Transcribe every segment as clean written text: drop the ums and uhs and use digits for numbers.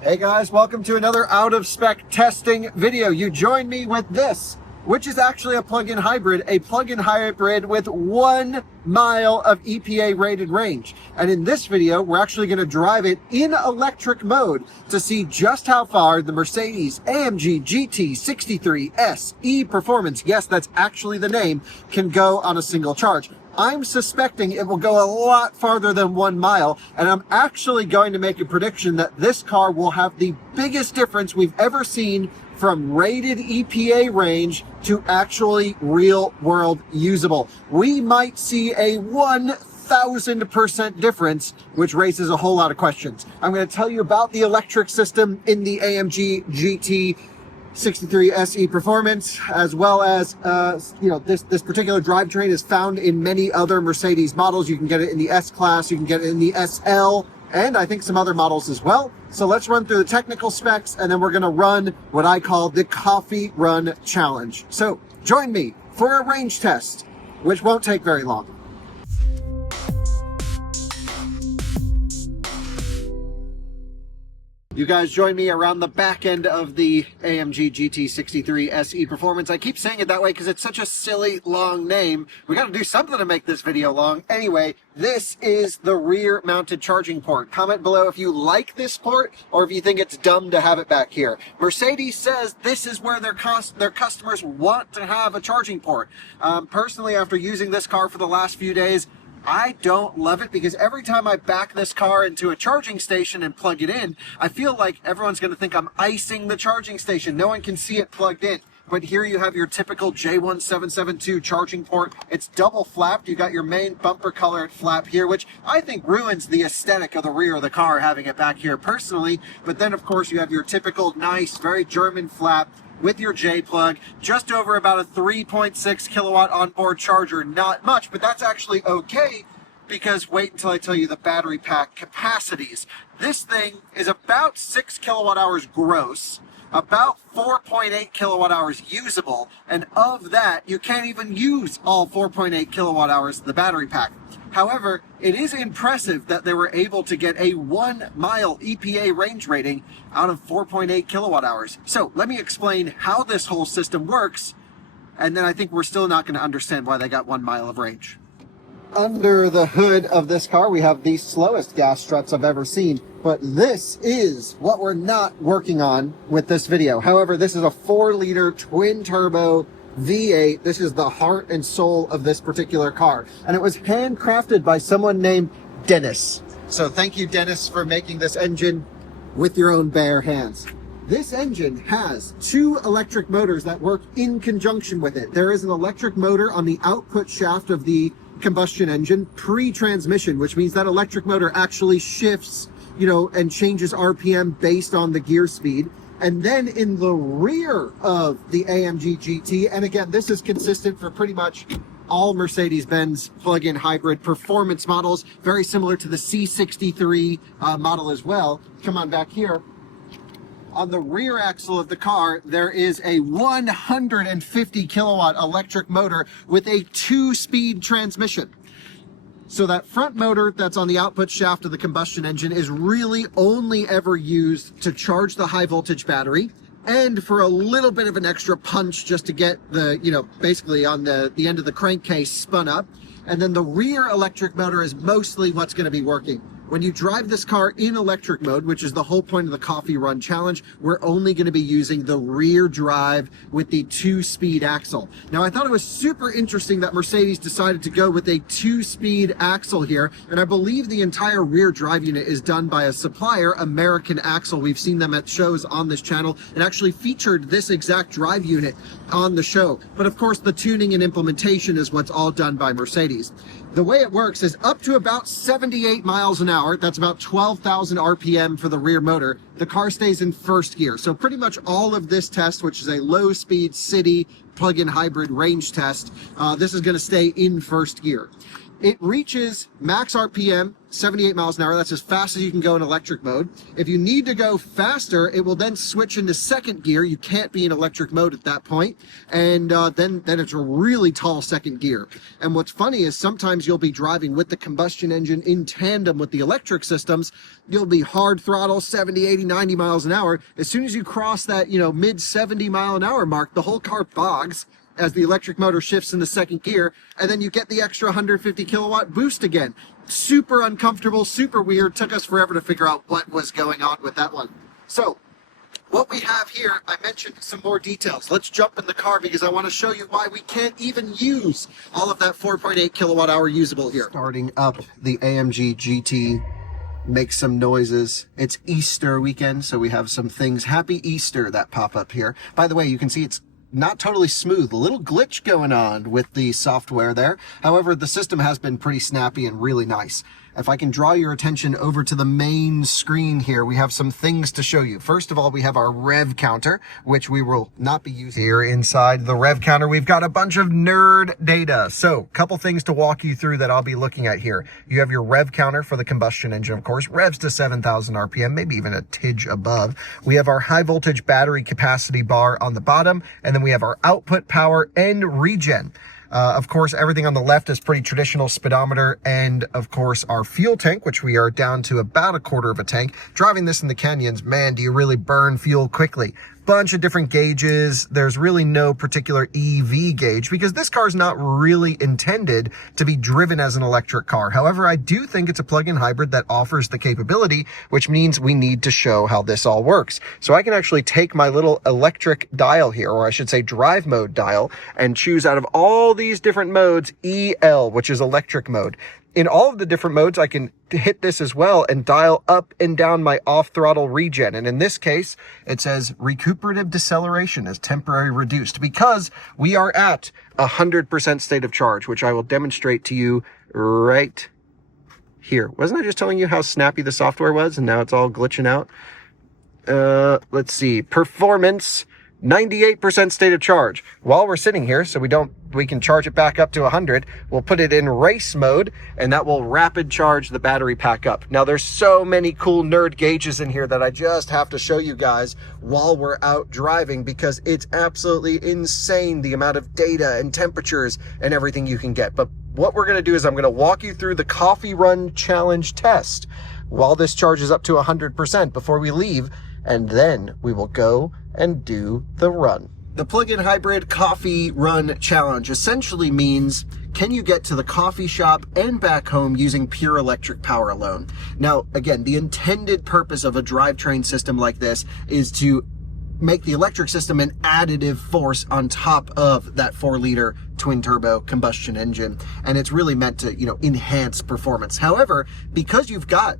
Hey guys, welcome to another out of spec testing video. You join me with this, which is actually a plug-in hybrid with 1 mile of EPA rated range. And in this video, we're actually going to drive it in electric mode to see just how far the Mercedes-AMG GT63 SE Performance, yes, that's actually the name, can go on a single charge. I'm suspecting it will go a lot farther than 1 mile, and I'm actually going to make a prediction that this car will have the biggest difference we've ever seen from rated EPA range to actually real world usable. We might see a 1,000% difference, which raises a whole lot of questions. I'm going to tell you about the electric system in the AMG GT63 SE Performance, as well as, this particular drivetrain is found in many other Mercedes models. You can get it in the S-Class, you can get it in the SL, and I think some other models as well. So let's run through the technical specs, and then we're going to run what I call the coffee run challenge. So join me for a range test, which won't take very long. You guys join me around the back end of the AMG GT63 SE Performance. I keep saying it that way because it's such a silly, long name. We got to do something to make this video long. Anyway, this is the rear-mounted charging port. Comment below if you like this port or if you think it's dumb to have it back here. Mercedes says this is where their customers want to have a charging port. Personally, after using this car for the last few days, I don't love it because every time I back this car into a charging station and plug it in, I feel like everyone's going to think I'm icing the charging station. No one can see it plugged in. But here you have your typical J1772 charging port. It's double flapped. You got your main bumper colored flap here, which I think ruins the aesthetic of the rear of the car having it back here personally. But then, of course, you have your typical nice, very German flap with your J plug, just over about a 3.6 kilowatt onboard charger. Not much, but that's actually okay because wait until I tell you the battery pack capacities. This thing is about 6 kilowatt hours gross, about 4.8 kilowatt hours usable, and of that, you can't even use all 4.8 kilowatt hours of the battery pack. However, it is impressive that they were able to get a 1 mile EPA range rating out of 4.8 kilowatt hours. So let me explain how this whole system works, and then I think we're still not going to understand why they got 1 mile of range. Under the hood of this car, we have the slowest gas struts I've ever seen, but this is what we're not working on with this video. However, this is a 4-liter twin-turbo V8. This is the heart and soul of this particular car, and it was handcrafted by someone named Dennis. So thank you, Dennis, for making this engine with your own bare hands. This engine has 2 electric motors that work in conjunction with it. There is an electric motor on the output shaft of the combustion engine pre-transmission, which means that electric motor actually shifts, and changes RPM based on the gear speed. And then in the rear of the AMG GT, and again, this is consistent for pretty much all Mercedes-Benz plug-in hybrid performance models, very similar to the C63 model as well. Come on back here. On the rear axle of the car, there is a 150 kilowatt electric motor with a 2-speed transmission. So that front motor that's on the output shaft of the combustion engine is really only ever used to charge the high voltage battery and for a little bit of an extra punch just to get the, basically on the end of the crankcase spun up. And then the rear electric motor is mostly what's going to be working. When you drive this car in electric mode, which is the whole point of the coffee run challenge, we're only going to be using the rear drive with the 2-speed axle. Now, I thought it was super interesting that Mercedes decided to go with a 2-speed axle here, and I believe the entire rear drive unit is done by a supplier, American Axle. We've seen them at shows on this channel and actually featured this exact drive unit on the show. But of course, the tuning and implementation is what's all done by Mercedes. The way it works is up to about 78 miles an hour. That's about 12,000 RPM for the rear motor. The car stays in first gear. So pretty much all of this test, which is a low-speed city plug-in hybrid range test, this is going to stay in first gear. It reaches max RPM, 78 miles an hour. That's as fast as you can go in electric mode. If you need to go faster, it will then switch into second gear. You can't be in electric mode at that point. And then it's a really tall second gear. And what's funny is sometimes you'll be driving with the combustion engine in tandem with the electric systems. You'll be hard throttle, 70, 80, 90 miles an hour. As soon as you cross that, mid 70 mile an hour mark, the whole car bogs as the electric motor shifts into second gear, and then you get the extra 150 kilowatt boost again. Super uncomfortable, super weird. Took us forever to figure out what was going on with that one. So what we have here, I mentioned some more details. Let's jump in the car because I want to show you why we can't even use all of that 4.8 kilowatt hour usable here. Starting up the AMG GT makes some noises. It's Easter weekend, so we have some things. Happy Easter that pop up here. By the way, you can see it's not totally smooth, a little glitch going on with the software there. However, the system has been pretty snappy and really nice. If I can draw your attention over to the main screen here, we have some things to show you. First of all, we have our rev counter, which we will not be using. Here inside the rev counter, we've got a bunch of nerd data. So, couple things to walk you through that I'll be looking at here. You have your rev counter for the combustion engine, of course, revs to 7,000 RPM, maybe even a tidge above. We have our high voltage battery capacity bar on the bottom, and then we have our output power and regen. Of course, everything on the left is pretty traditional speedometer, and of course our fuel tank, which we are down to about a quarter of a tank. Driving this in the canyons, man, do you really burn fuel quickly. Bunch of different gauges. There's really no particular EV gauge because this car is not really intended to be driven as an electric car. However, I do think it's a plug-in hybrid that offers the capability, which means we need to show how this all works. So I can actually take my little electric dial here, or I should say drive mode dial, and choose out of all these different modes, EL, which is electric mode. In all of the different modes, I can hit this as well and dial up and down my off-throttle regen. And in this case, it says recuperative deceleration is temporarily reduced because we are at 100% state of charge, which I will demonstrate to you right here. Wasn't I just telling you how snappy the software was and now it's all glitching out? Let's see. Performance, 98% state of charge. While we're sitting here, so we can charge it back up to 100, we'll put it in race mode, and that will rapid charge the battery pack up. Now, there's so many cool nerd gauges in here that I just have to show you guys while we're out driving because it's absolutely insane the amount of data and temperatures and everything you can get. But what we're going to do is I'm going to walk you through the coffee run challenge test while this charges up to 100% before we leave, and then we will go and do the run. The plug-in hybrid coffee run challenge essentially means, can you get to the coffee shop and back home using pure electric power alone? Now, again, the intended purpose of a drivetrain system like this is to make the electric system an additive force on top of that 4-liter twin-turbo combustion engine. And it's really meant to, enhance performance. However, because you've got,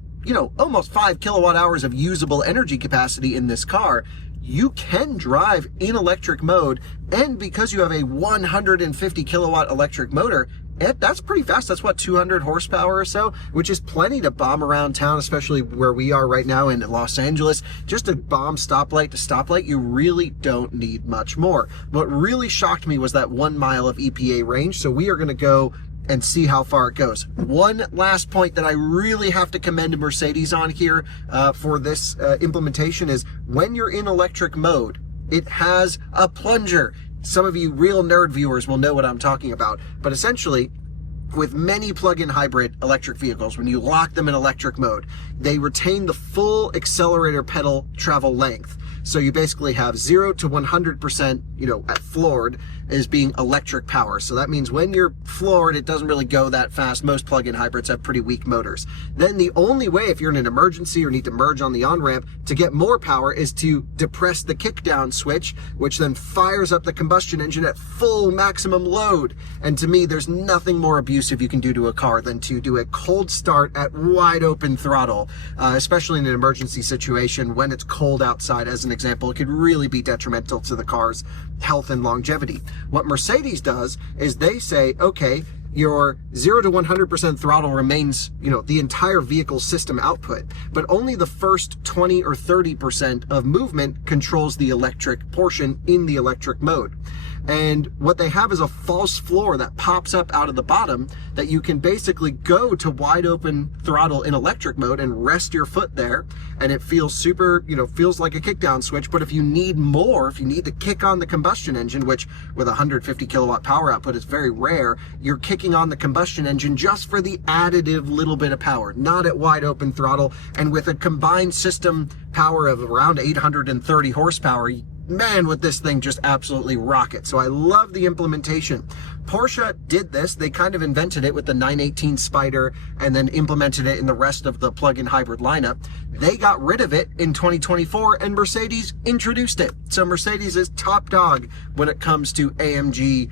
almost 5 kilowatt hours of usable energy capacity in this car, you can drive in electric mode, and because you have a 150 kilowatt electric motor, that's pretty fast. That's what, 200 horsepower or so, which is plenty to bomb around town, especially where we are right now in Los Angeles. Just to bomb stoplight to stoplight, you really don't need much more. What really shocked me was that 1 mile of EPA range, so we are going to go and see how far it goes. One last point that I really have to commend Mercedes on here for this implementation is when you're in electric mode, it has a plunger. Some of you real nerd viewers will know what I'm talking about, but essentially, with many plug-in hybrid electric vehicles, when you lock them in electric mode, they retain the full accelerator pedal travel length. So you basically have 0 to 100%, at floored is being electric power. So that means when you're floored, it doesn't really go that fast. Most plug-in hybrids have pretty weak motors. Then the only way, if you're in an emergency or need to merge on the on-ramp to get more power, is to depress the kick-down switch, which then fires up the combustion engine at full maximum load. And to me, there's nothing more abusive you can do to a car than to do a cold start at wide open throttle, especially in an emergency situation when it's cold outside. As an example, it could really be detrimental to the car's health and longevity. What Mercedes does is they say, okay, your 0 to 100% throttle remains, the entire vehicle system output, but only the first 20 or 30% of movement controls the electric portion in the electric mode. And what they have is a false floor that pops up out of the bottom that you can basically go to wide open throttle in electric mode and rest your foot there. And it feels super, feels like a kickdown switch. But if you need more, if you need to kick on the combustion engine, which with 150 kilowatt power output is very rare, you're kicking on the combustion engine just for the additive little bit of power, not at wide open throttle. And with a combined system power of around 830 horsepower, man, would this thing just absolutely rocket. So I love the implementation. Porsche did this. They kind of invented it with the 918 Spyder and then implemented it in the rest of the plug-in hybrid lineup. They got rid of it in 2024 and Mercedes introduced it. So Mercedes is top dog when it comes to AMG,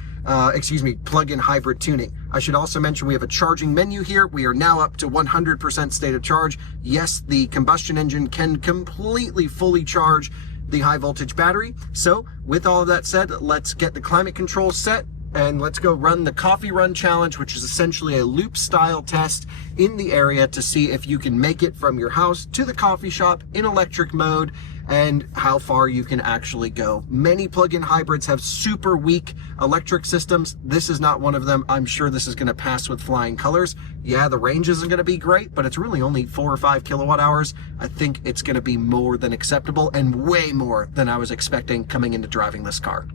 plug-in hybrid tuning. I should also mention we have a charging menu here. We are now up to 100% state of charge. Yes, the combustion engine can completely fully charge the high voltage battery. So with all of that said, let's get the climate control set and let's go run the coffee run challenge, which is essentially a loop style test in the area to see if you can make it from your house to the coffee shop in electric mode and how far you can actually go. Many plug-in hybrids have super weak electric systems. This is not one of them. I'm sure this is going to pass with flying colors. Yeah, the range isn't going to be great, but it's really only 4 or 5 kilowatt hours. I think it's going to be more than acceptable and way more than I was expecting coming into driving this car.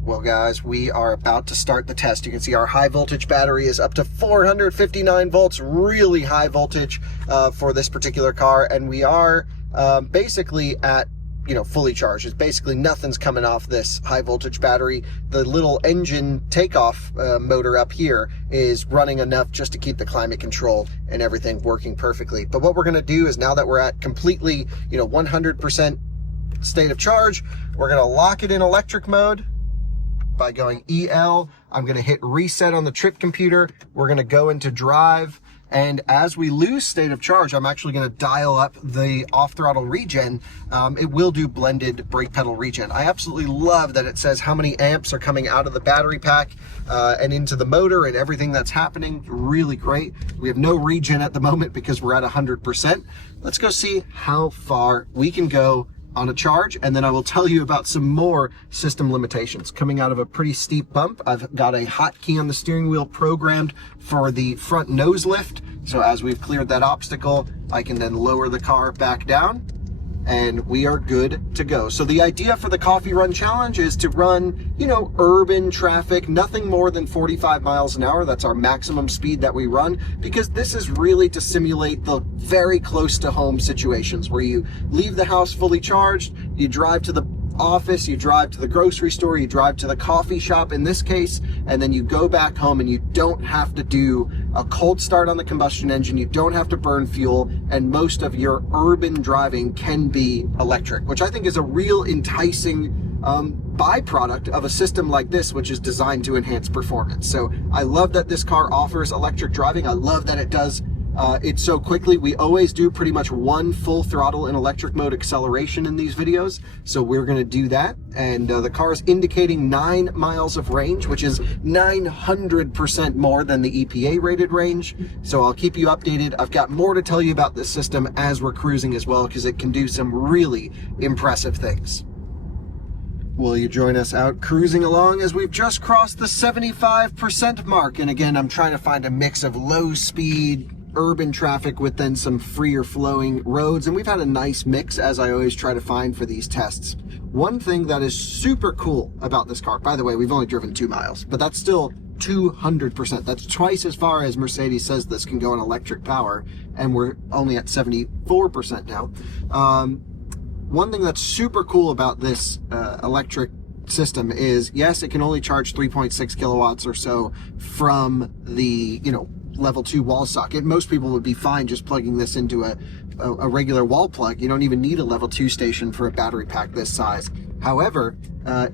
Well, guys, we are about to start the test. You can see our high voltage battery is up to 459 volts, really high voltage for this particular car. And we are basically at, fully charged. It's basically nothing's coming off this high voltage battery. The little engine takeoff motor up here is running enough just to keep the climate control and everything working perfectly. But what we're going to do is now that we're at completely, 100% state of charge, we're going to lock it in electric mode. By going EL, I'm going to hit reset on the trip computer. We're going to go into drive. And as we lose state of charge, I'm actually going to dial up the off throttle regen. It will do blended brake pedal regen. I absolutely love that it says how many amps are coming out of the battery pack and into the motor and everything that's happening. Really great. We have no regen at the moment because we're at 100%. Let's go see how far we can go on a charge, and then I will tell you about some more system limitations. Coming out of a pretty steep bump, I've got a hotkey on the steering wheel programmed for the front nose lift. So as we've cleared that obstacle, I can then lower the car back down and we are good to go. So the idea for the coffee run challenge is to run, urban traffic, nothing more than 45 miles an hour. That's our maximum speed that we run, because this is really to simulate the very close to home situations where you leave the house fully charged, you drive to the office, you drive to the grocery store, you drive to the coffee shop in this case, and then you go back home and you don't have to do a cold start on the combustion engine, you don't have to burn fuel, and most of your urban driving can be electric, which I think is a real enticing byproduct of a system like this, which is designed to enhance performance. So I love that this car offers electric driving. I love that it does it so quickly. We always do pretty much one full throttle in electric mode acceleration in these videos, so we're going to do that. And the car is indicating 9 miles of range, which is 900% more than the EPA rated range. So I'll keep you updated. I've got more to tell you about this system as we're cruising as well, because it can do some really impressive things. Will you join us out cruising along as we've just crossed the 75% mark? And again, I'm trying to find a mix of low speed urban traffic with then some freer flowing roads, and we've had a nice mix, as I always try to find for these tests. One thing that is super cool about this car, by the way, we've only driven 2 miles, but that's still 200%. That's twice as far as Mercedes says this can go on electric power, and we're only at 74% now. One thing that's super cool about this electric system is, yes, it can only charge 3.6 kilowatts or so from the, level 2 wall socket. Most people would be fine just plugging this into a regular wall plug. You don't even need a level 2 station for a battery pack this size. However,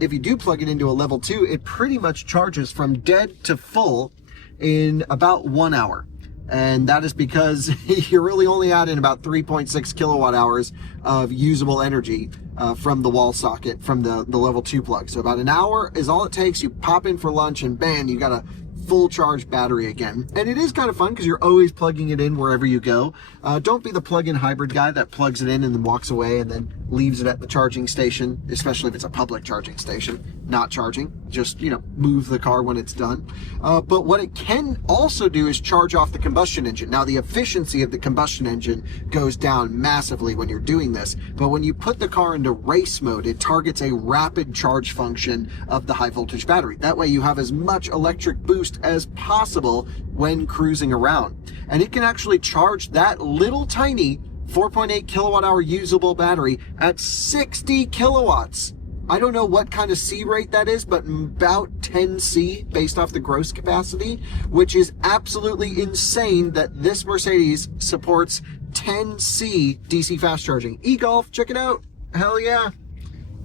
if you do plug it into a level 2, it pretty much charges from dead to full in about 1 hour. And that is because you're really only adding about 3.6 kilowatt hours of usable energy from the wall socket from the level 2 plug. So about an hour is all it takes. You pop in for lunch and bam, you got a full charge battery again. And it is kind of fun because you're always plugging it in wherever you go. Don't be the plug-in hybrid guy that plugs it in and then walks away and then leaves it at the charging station, especially if it's a public charging station, not charging. Just, you know, move the car when it's done. But what it can also do is charge off the combustion engine. Now, the efficiency of the combustion engine goes down massively when you're doing this. But when you put the car into race mode, it targets a rapid charge function of the high voltage battery. That way you have as much electric boost as possible when cruising around. And it can actually charge that little tiny 4.8 kilowatt hour usable battery at 60 kilowatts. I don't know what kind of C rate that is, but about 10 C based off the gross capacity, which is absolutely insane that this Mercedes supports 10 C DC fast charging. E-Golf, check it out. Hell yeah.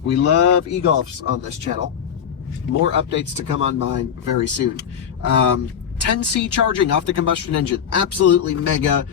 We love e-Golfs on this channel. More updates to come on mine very soon. 10C charging off the combustion engine, absolutely mega.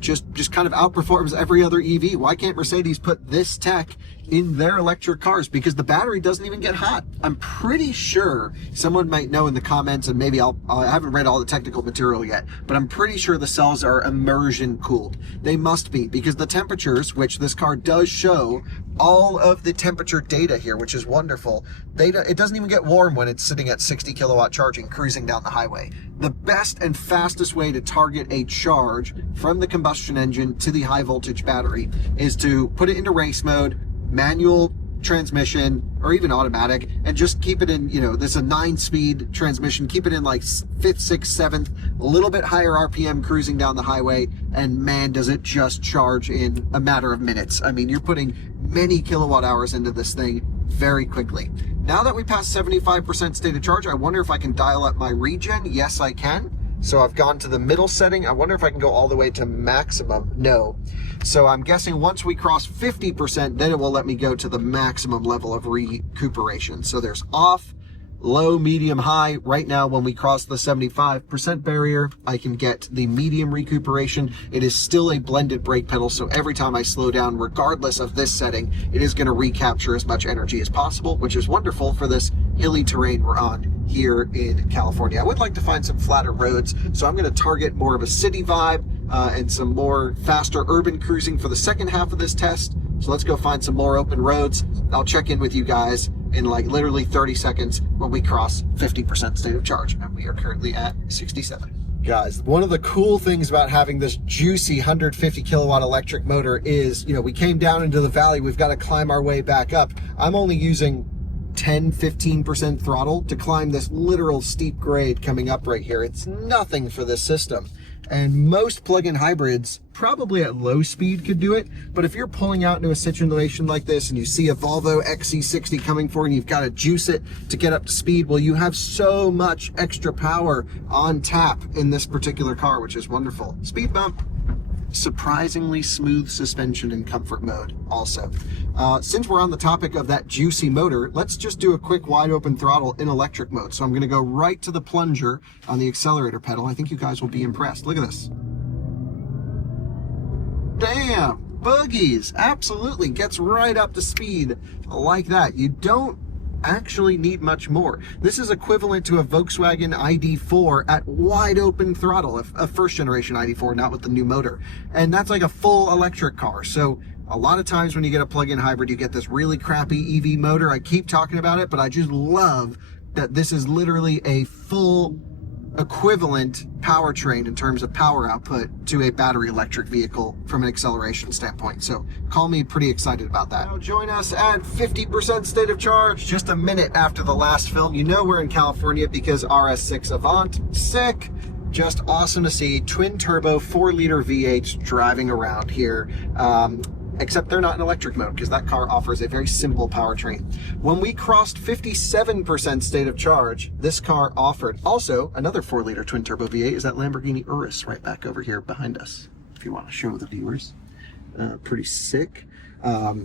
Just kind of outperforms every other EV. Why can't Mercedes put this tech in their electric cars? Because the battery doesn't even get hot. I'm pretty sure someone might know in the comments, and maybe I haven't read all the technical material yet, but I'm pretty sure the cells are immersion cooled. They must be, because the temperatures, which this car does show all of the temperature data here, which is wonderful. It doesn't even get warm when it's sitting at 60 kilowatt charging, cruising down the highway. The best and fastest way to target a charge from the combustion engine to the high voltage battery is to put it into race mode, manual transmission, or even automatic, and just keep it in, you know, this is a 9-speed transmission, keep it in like 5th, 6th, 7th, a little bit higher RPM cruising down the highway, and man, does it just charge in a matter of minutes. I mean, you're putting many kilowatt hours into this thing very quickly. Now that we passed 75% state of charge, I wonder if I can dial up my regen. Yes, I can. So I've gone to the middle setting. I wonder if I can go all the way to maximum. No. So I'm guessing once we cross 50%, then it will let me go to the maximum level of recuperation. So there's off, low, medium, high. Right now, when we cross the 75% barrier, I can get the medium recuperation. It is still a blended brake pedal, so every time I slow down, regardless of this setting, it is going to recapture as much energy as possible, which is wonderful for this hilly terrain we're on here in California. I would like to find some flatter roads, so I'm going to target more of a city vibe and some more faster urban cruising for the second half of this test. So let's go find some more open roads. I'll check in with you guys in like literally 30 seconds when we cross 50% state of charge, and we are currently at 67. Guys, one of the cool things about having this juicy 150 kilowatt electric motor is, you know, we came down into the valley, we've got to climb our way back up. I'm only using 10-15% throttle to climb this literal steep grade coming up right here. It's nothing for this system. And most plug-in hybrids probably at low speed could do it, but if you're pulling out into a situation like this and you see a Volvo XC60 coming forward and you've got to juice it to get up to speed, well, you have so much extra power on tap in this particular car, which is wonderful. Speed bump. Surprisingly smooth suspension in comfort mode also. Since we're on the topic of that juicy motor, let's just do a quick wide open throttle in electric mode. So I'm going to go right to the plunger on the accelerator pedal. I think you guys will be impressed. Look at this. Damn, boogies, absolutely gets right up to speed like that. You don't actually need much more. This is equivalent to a Volkswagen ID4 at wide open throttle, a first generation ID4, not with the new motor. And that's like a full electric car. So a lot of times when you get a plug-in hybrid, you get this really crappy EV motor. I keep talking about it, but I just love that this is literally a full equivalent powertrain in terms of power output to a battery electric vehicle from an acceleration standpoint. So call me pretty excited about that. Now join us at 50% state of charge, just a minute after the last film. You know we're in California because RS6 Avant, sick. Just awesome to see twin turbo 4-liter V8s driving around here. Except they're not in electric mode because that car offers a very simple powertrain. When we crossed 57% state of charge, this car offered also another 4-liter twin turbo V8 is that Lamborghini Urus right back over here behind us, if you want to show the viewers. Pretty sick. At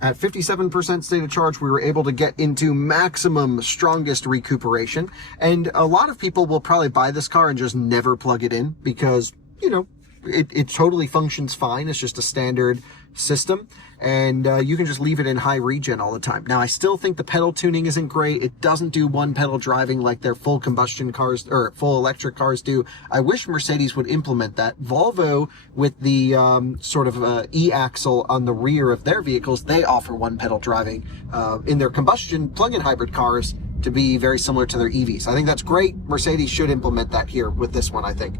57% state of charge, we were able to get into maximum strongest recuperation. And a lot of people will probably buy this car and just never plug it in because, you know, it totally functions fine. It's just a standard system, and you can just leave it in high regen all the time. Now, I still think the pedal tuning isn't great. It doesn't do one pedal driving like their full combustion cars or full electric cars do. I wish Mercedes would implement that. Volvo, with the sort of e-axle on the rear of their vehicles, they offer one pedal driving in their combustion plug-in hybrid cars to be very similar to their EVs. I think that's great. Mercedes should implement that here with this one, I think.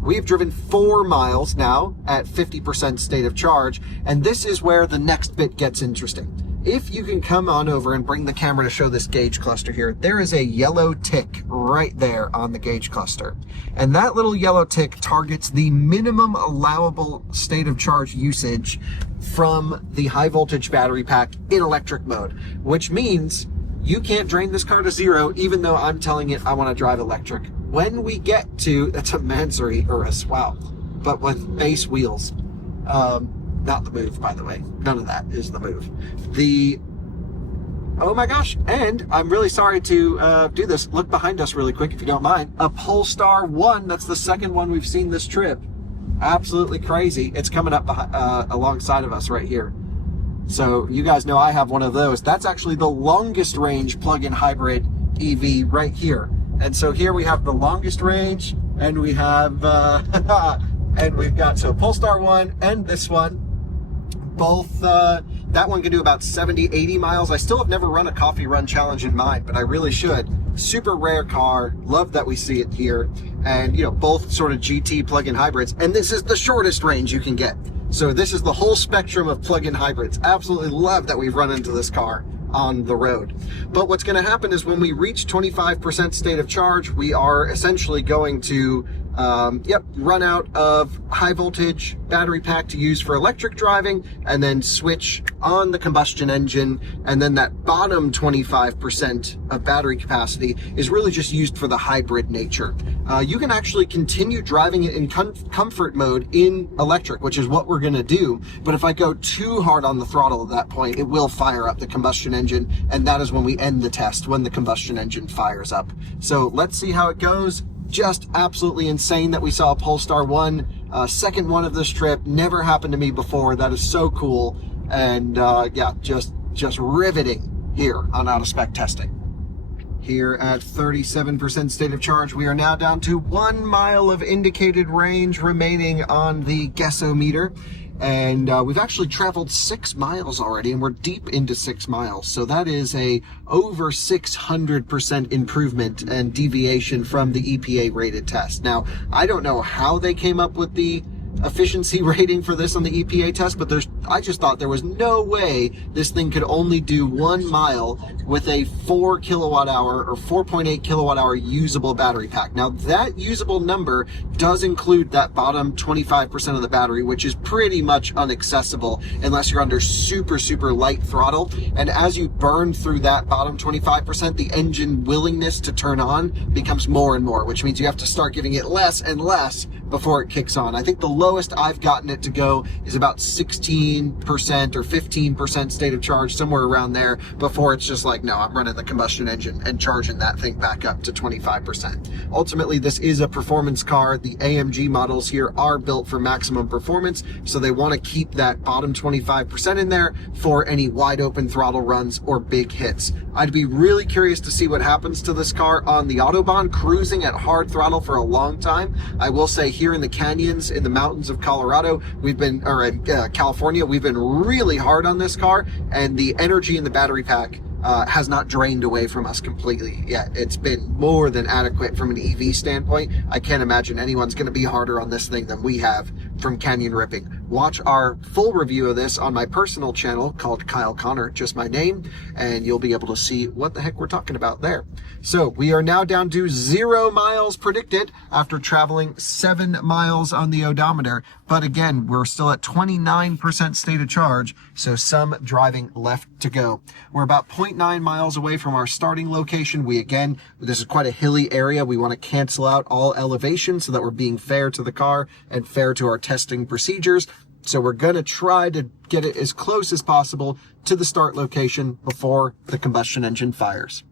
We've driven 4 miles now at 50% state of charge, and this is where the next bit gets interesting. If you can come on over and bring the camera to show this gauge cluster here, there is a yellow tick right there on the gauge cluster. And that little yellow tick targets the minimum allowable state of charge usage from the high voltage battery pack in electric mode, which means you can't drain this car to 0, even though I'm telling it I want to drive electric. When we get to, that's a Mansory Urus, wow, but with base wheels. Not the move, by the way. None of that is the move. Oh my gosh, and I'm really sorry to do this. Look behind us really quick, if you don't mind. A Polestar 1, that's the second one we've seen this trip. Absolutely crazy. It's coming up alongside of us right here. So you guys know I have one of those. That's actually the longest range plug-in hybrid EV right here. And so here we have the longest range, and we have, and we've got, so Polestar 1 and this one, both, that one can do about 70, 80 miles. I still have never run a coffee run challenge in mine, but I really should. Super rare car. Love that we see it here. And, you know, both sort of GT plug-in hybrids. And this is the shortest range you can get. So this is the whole spectrum of plug-in hybrids. Absolutely love that we've run into this car on the road. But what's going to happen is when we reach 25% state of charge, we are essentially going to run out of high voltage battery pack to use for electric driving, and then switch on the combustion engine, and then that bottom 25% of battery capacity is really just used for the hybrid nature. You can actually continue driving it in comfort mode in electric, which is what we're going to do. But if I go too hard on the throttle at that point, it will fire up the combustion engine, and that is when we end the test, when the combustion engine fires up. So let's see how it goes. Just absolutely insane that we saw a Polestar 1, second one of this trip. Never happened to me before. That is so cool. And yeah, just riveting here on Out of Spec testing. Here at 37% state of charge, we are now down to 1 mile of indicated range remaining on the Guessometer. And we've actually traveled 6 miles already, and we're deep into 6 miles. So that is a over 600% improvement and deviation from the EPA rated test. Now, I don't know how they came up with the efficiency rating for this on the EPA test, but I just thought there was no way this thing could only do 1 mile with a 4 kilowatt hour or 4.8 kilowatt hour usable battery pack. Now, that usable number does include that bottom 25% of the battery, which is pretty much inaccessible unless you're under super, super light throttle. And as you burn through that bottom 25%, the engine willingness to turn on becomes more and more, which means you have to start giving it less and less before it kicks on. I think the lowest I've gotten it to go is about 16% or 15% state of charge, somewhere around there, before it's just like, no, I'm running the combustion engine and charging that thing back up to 25%. Ultimately, this is a performance car. The AMG models here are built for maximum performance, so they want to keep that bottom 25% in there for any wide open throttle runs or big hits. I'd be really curious to see what happens to this car on the Autobahn, cruising at hard throttle for a long time. I will say here in the canyons, in the mountains of Colorado, in California, we've been really hard on this car, and the energy in the battery pack has not drained away from us completely yet. It's been more than adequate from an EV standpoint. I can't imagine anyone's going to be harder on this thing than we have from canyon ripping. Watch our full review of this on my personal channel called Kyle Connor, just my name, and you'll be able to see what the heck we're talking about there. So we are now down to 0 miles predicted after traveling 7 miles on the odometer. But again, we're still at 29% state of charge, so some driving left to go. We're about 0.9 miles away from our starting location. This is quite a hilly area. We want to cancel out all elevation so that we're being fair to the car and fair to our testing procedures. So we're going to try to get it as close as possible to the start location before the combustion engine fires.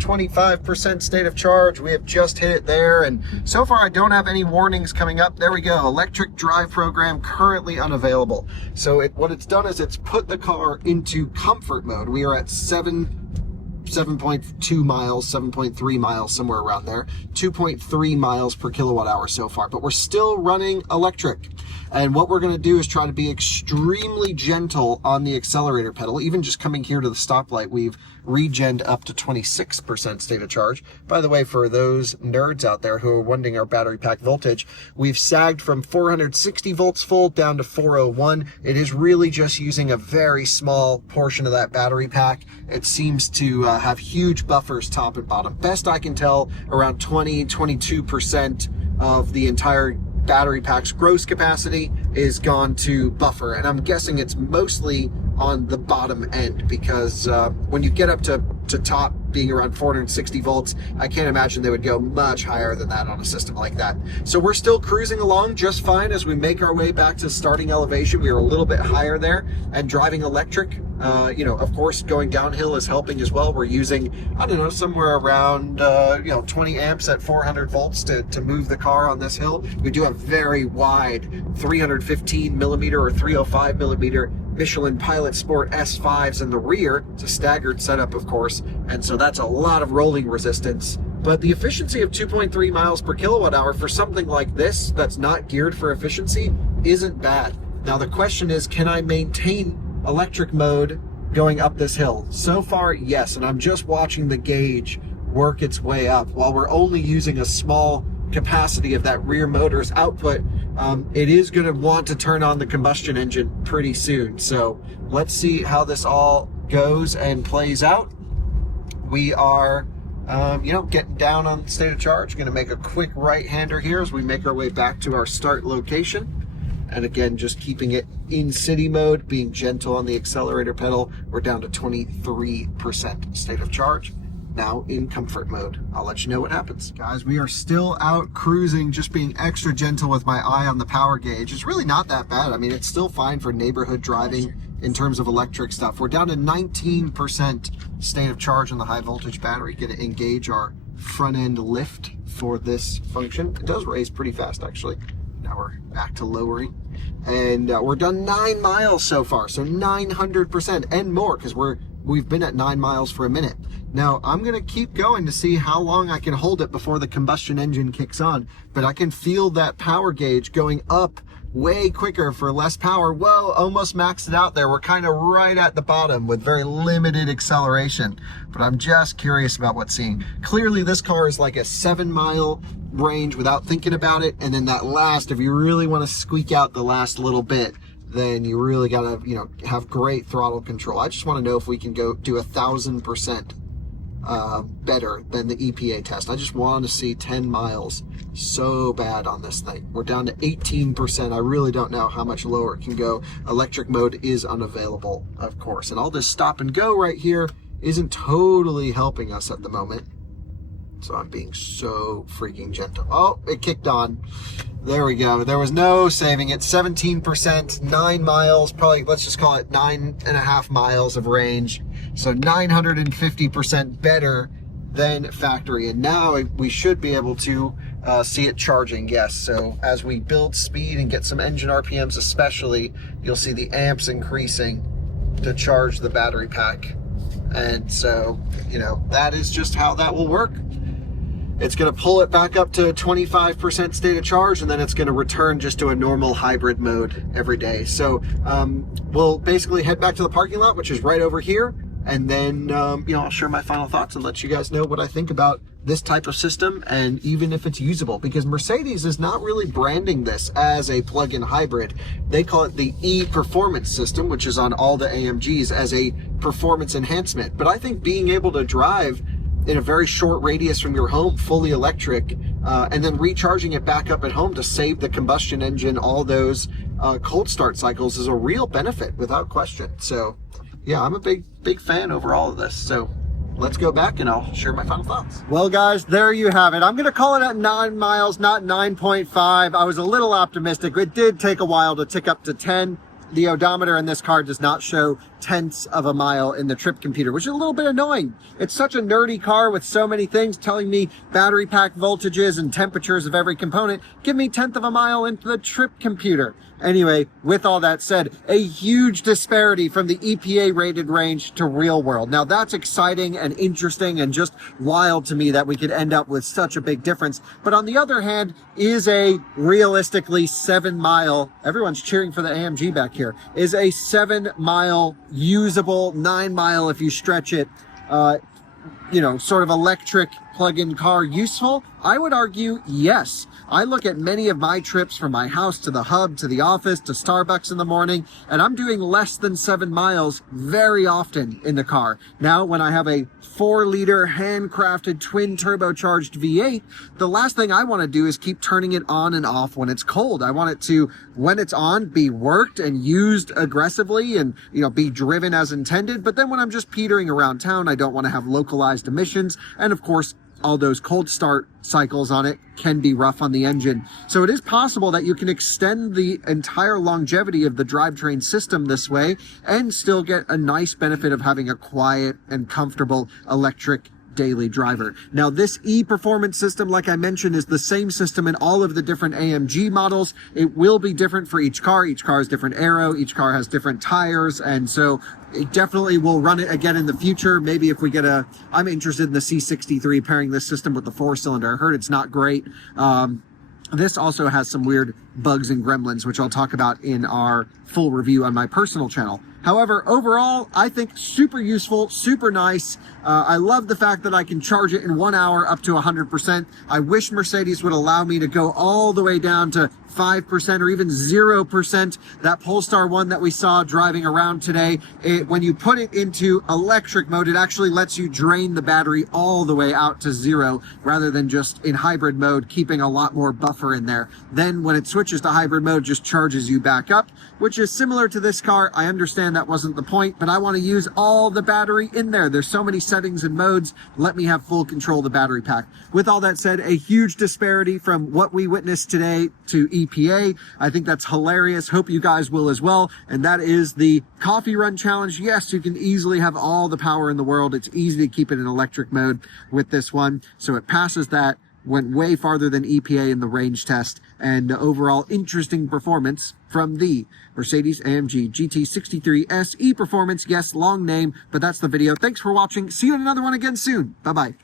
25% state of charge. We have just hit it there, and so far I don't have any warnings coming up. There we go. Electric drive program currently unavailable. So what it's done is it's put the car into comfort mode. We are at 7.2 miles, 7.3 miles, somewhere around there. 2.3 miles per kilowatt hour so far, but we're still running electric. And what we're going to do is try to be extremely gentle on the accelerator pedal. Even just coming here to the stoplight, we've regened up to 26% state of charge. By the way, for those nerds out there who are wondering our battery pack voltage, we've sagged from 460 volts full down to 401. It is really just using a very small portion of that battery pack. It seems to have huge buffers top and bottom. Best I can tell, around 22% of the entire battery pack's gross capacity is gone to buffer, and I'm guessing it's mostly on the bottom end, because when you get up to top being around 460 volts, I can't imagine they would go much higher than that on a system like that. So we're still cruising along just fine as we make our way back to starting elevation. We are a little bit higher there, and driving electric, you know, of course, going downhill is helping as well. We're using, I don't know, somewhere around, 20 amps at 400 volts to move the car on this hill. We do have very wide 315 millimeter or 305 millimeter Michelin Pilot Sport S5s in the rear. It's a staggered setup, of course, and so that's a lot of rolling resistance. But the efficiency of 2.3 miles per kilowatt hour for something like this that's not geared for efficiency isn't bad. Now the question is, can I maintain electric mode going up this hill? So far, yes, and I'm just watching the gauge work its way up. While we're only using a small capacity of that rear motor's output, it is going to want to turn on the combustion engine pretty soon. So let's see how this all goes and plays out. We are getting down on state of charge. Going to make a quick right-hander here as we make our way back to our start location. And again, just keeping it in city mode, being gentle on the accelerator pedal. We're down to 23% state of charge. Now in comfort mode. I'll let you know what happens. Guys, we are still out cruising, just being extra gentle with my eye on the power gauge. It's really not that bad. I mean, it's still fine for neighborhood driving in terms of electric stuff. We're down to 19% state of charge on the high voltage battery. Going to engage our front end lift for this function. It does raise pretty fast, actually. Now we're back to lowering. And we're done 9 miles so far. So 900% and more, because we've been at 9 miles for a minute. Now, I'm going to keep going to see how long I can hold it before the combustion engine kicks on, but I can feel that power gauge going up way quicker for less power. Whoa, almost maxed it out there. We're kind of right at the bottom with very limited acceleration, but I'm just curious about what's seeing. Clearly, this car is like a 7-mile range without thinking about it, and then that last, if you really want to squeak out the last little bit, then you really got to, have great throttle control. I just want to know if we can go do 1,000% better than the EPA test. I just want to see 10 miles so bad on this thing. We're down to 18%. I really don't know how much lower it can go. Electric mode is unavailable, of course. And all this stop and go right here isn't totally helping us at the moment. So I'm being so freaking gentle. Oh, it kicked on. There we go. There was no saving it. 17%, 9 miles, probably, let's just call it 9.5 miles of range. So 950% better than factory. And now we should be able to see it charging, yes. So as we build speed and get some engine RPMs especially, you'll see the amps increasing to charge the battery pack. And so, that is just how that will work. It's going to pull it back up to 25% state of charge, and then it's going to return just to a normal hybrid mode every day. So we'll basically head back to the parking lot, which is right over here, and then I'll share my final thoughts and let you guys know what I think about this type of system, and even if it's usable, because Mercedes is not really branding this as a plug-in hybrid. They call it the E-Performance system, which is on all the AMGs, as a performance enhancement. But I think being able to drive in a very short radius from your home, fully electric, and then recharging it back up at home to save the combustion engine, all those cold start cycles, is a real benefit without question. So yeah, I'm a big fan overall of this. So let's go back and I'll share my final thoughts. Well guys, there you have it. I'm gonna call it at 9 miles, not 9.5. I was a little optimistic. It did take a while to tick up to 10. the odometer in this car does not show tenths of a mile in the trip computer, which is a little bit annoying. It's such a nerdy car with so many things telling me battery pack voltages and temperatures of every component. Give me tenth of a mile into the trip computer. Anyway, with all that said, a huge disparity from the EPA rated range to real world. Now that's exciting and interesting and just wild to me that we could end up with such a big difference. But on the other hand, is a realistically 7 mile, everyone's cheering for the AMG back here, is a 7 mile usable, 9 mile if you stretch it, sort of electric plug-in car useful? I would argue yes. I look at many of my trips from my house to the hub, to the office, to Starbucks in the morning, and I'm doing less than 7 miles very often in the car. Now, when I have a 4-liter handcrafted twin turbocharged V8, the last thing I want to do is keep turning it on and off when it's cold. I want it to, when it's on, be worked and used aggressively and, be driven as intended. But then when I'm just petering around town, I don't want to have localized emissions. And of course, all those cold start cycles on it can be rough on the engine. So it is possible that you can extend the entire longevity of the drivetrain system this way and still get a nice benefit of having a quiet and comfortable electric daily driver. Now, this e-performance system, like I mentioned, is the same system in all of the different AMG models. It will be different for each car. Each car has different aero. Each car has different tires. And so it definitely will run it again in the future. Maybe if we get I'm interested in the C63 pairing this system with the 4-cylinder. I heard it's not great. This also has some weird bugs and gremlins, which I'll talk about in our full review on my personal channel. However, overall, I think super useful, super nice. I love the fact that I can charge it in 1 hour up to 100%. I wish Mercedes would allow me to go all the way down to 5% or even 0%. That Polestar one that we saw driving around today, when you put it into electric mode, it actually lets you drain the battery all the way out to 0 rather than just in hybrid mode, keeping a lot more buffer in there. Then when it switches to hybrid mode, just charges you back up, which is similar to this car. I understand that wasn't the point, but I want to use all the battery in there. There's so many settings and modes. Let me have full control of the battery pack. With all that said, a huge disparity from what we witnessed today to EPA. I think that's hilarious. Hope you guys will as well. And that is the coffee run challenge. Yes, you can easily have all the power in the world. It's easy to keep it in electric mode with this one. So it passes that, went way farther than EPA in the range test, and overall interesting performance from the Mercedes-AMG GT63 SE Performance. Yes, long name, but that's the video. Thanks for watching. See you in another one again soon. Bye-bye.